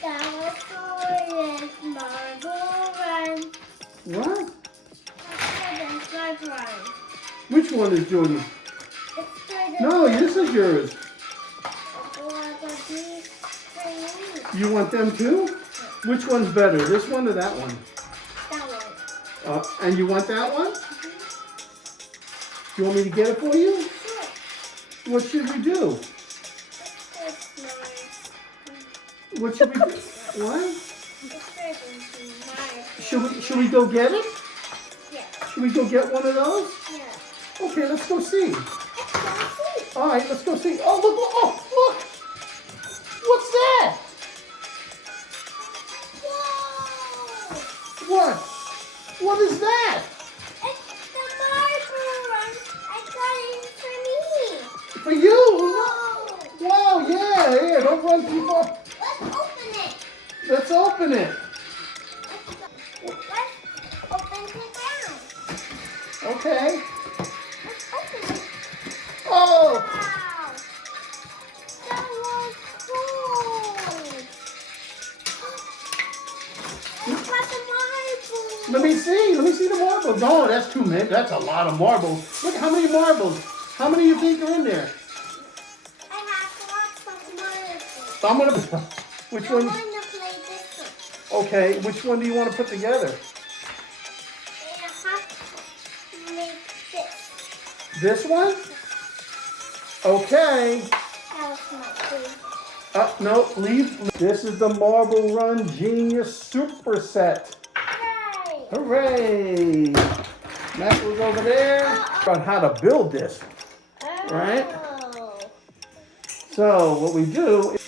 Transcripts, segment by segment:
California Marble Run. What? That's my prize. Which one is Jordan? It's for the No, this is yours. what about these for me? You want them too? Which one's better, this one or that one? That one. And you want that one? You want me to get it for you? Sure. What should we do? It's mine. What should we do? What? It's mine. Should we go get it? Yeah. Should we go get one of those? Yeah. Okay, let's go see. Let's go see. All right, let's go see. Oh, look, look, look. What's that? Whoa! What? What is that? It's the marble run. I got it for me. For you? Whoa! Wow, yeah, here, don't run too far. Let's open it. Let's open it. Let's open it down. Okay. Let's open it. Oh, Wow! That was cool. It's got the marble. let me see the marbles. Oh, that's too many. That's a lot of marbles. Look how many marbles. How many you think are in there? I have lots of marbles. I'm gonna. Which I one? want to play this one. Okay, which one do you want to put together? And I have to make this. This one? Okay. That was my favorite. No, leave. This is the Marble Run Genius Super Set. Yay! Hooray! Matt was over there on how to build this. Right? Oh. So what we do is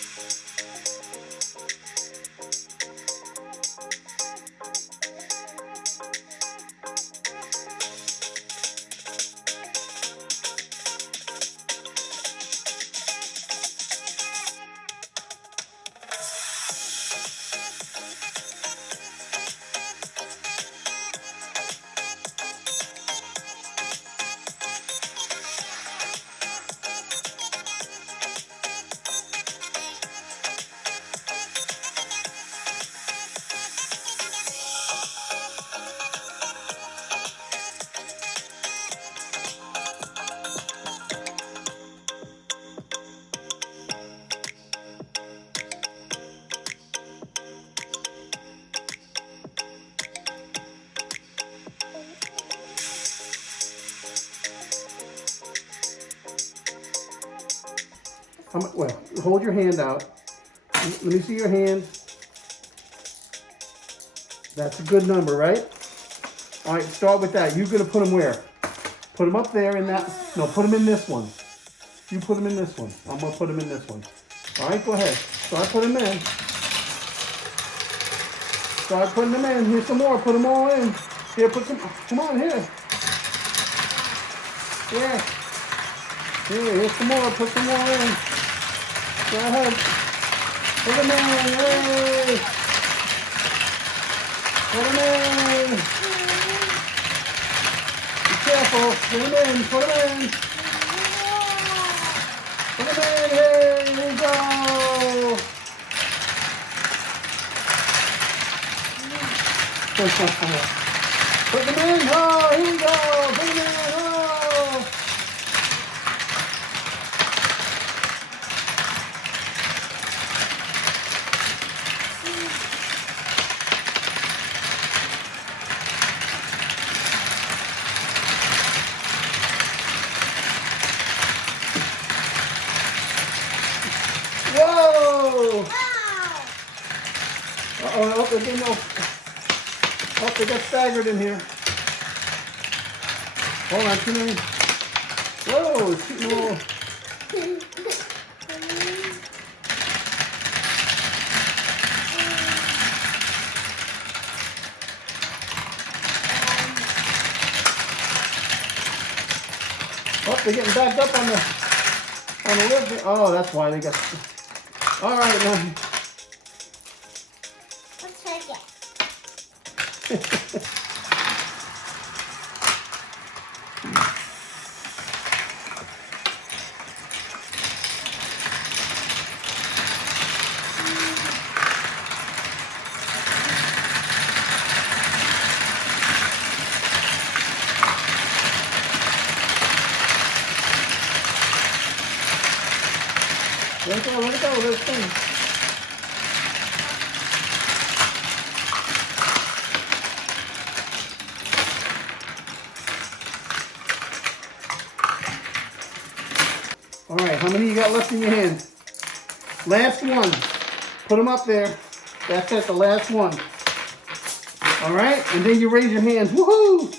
well, hold your hand out. Let me see your hand. That's a good number, right? All right, start with that. You're gonna put them where? Put them up there in that. No, put them in this one. You put them in this one. I'm gonna put them in this one. All right, go ahead. Start putting them in. Start putting them in. Here's some more. Put them all in. Here, put some. Come on, here. Yeah. Here's some more. Put some more in. Go ahead. Put them in. Yay. Put them in. Be careful. Put them in. Put them in. Put them in. Hey, here we go. Put them in. Oh, here we go. Put them in. Oh. Whoa! Wow! Uh-oh, they didn't know. Oh, they got staggered in here. Hold on, too many. Whoa, it's shooting all. Oh, they're getting backed up on the lid. Oh, that's why they got. All right, now. Let's try again. it go, let it go, let it spin. All right, how many you got left in your hand? Last one. Put them up there. That's it, the last one. All right, and then you raise your hands. Woohoo!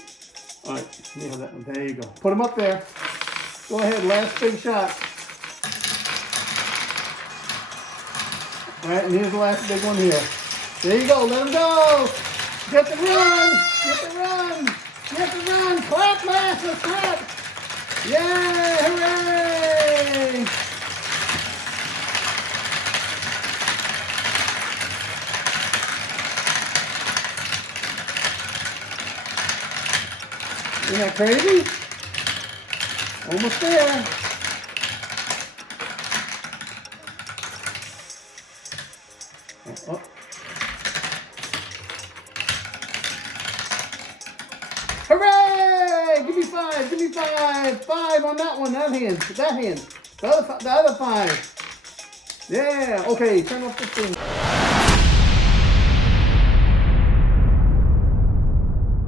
All right, let me have that one. There you go. Put them up there. Go ahead, last big shot. All right, and here's the last big one here. There you go, let them go. Get the run, get the run, get the run. Clap, last, let's clap. Yay, hooray! Isn't that crazy? Almost there. Oh. Hooray! Give me five, give me five. Five on that one, that hand, that hand. The other five. Yeah, okay, turn off the thing.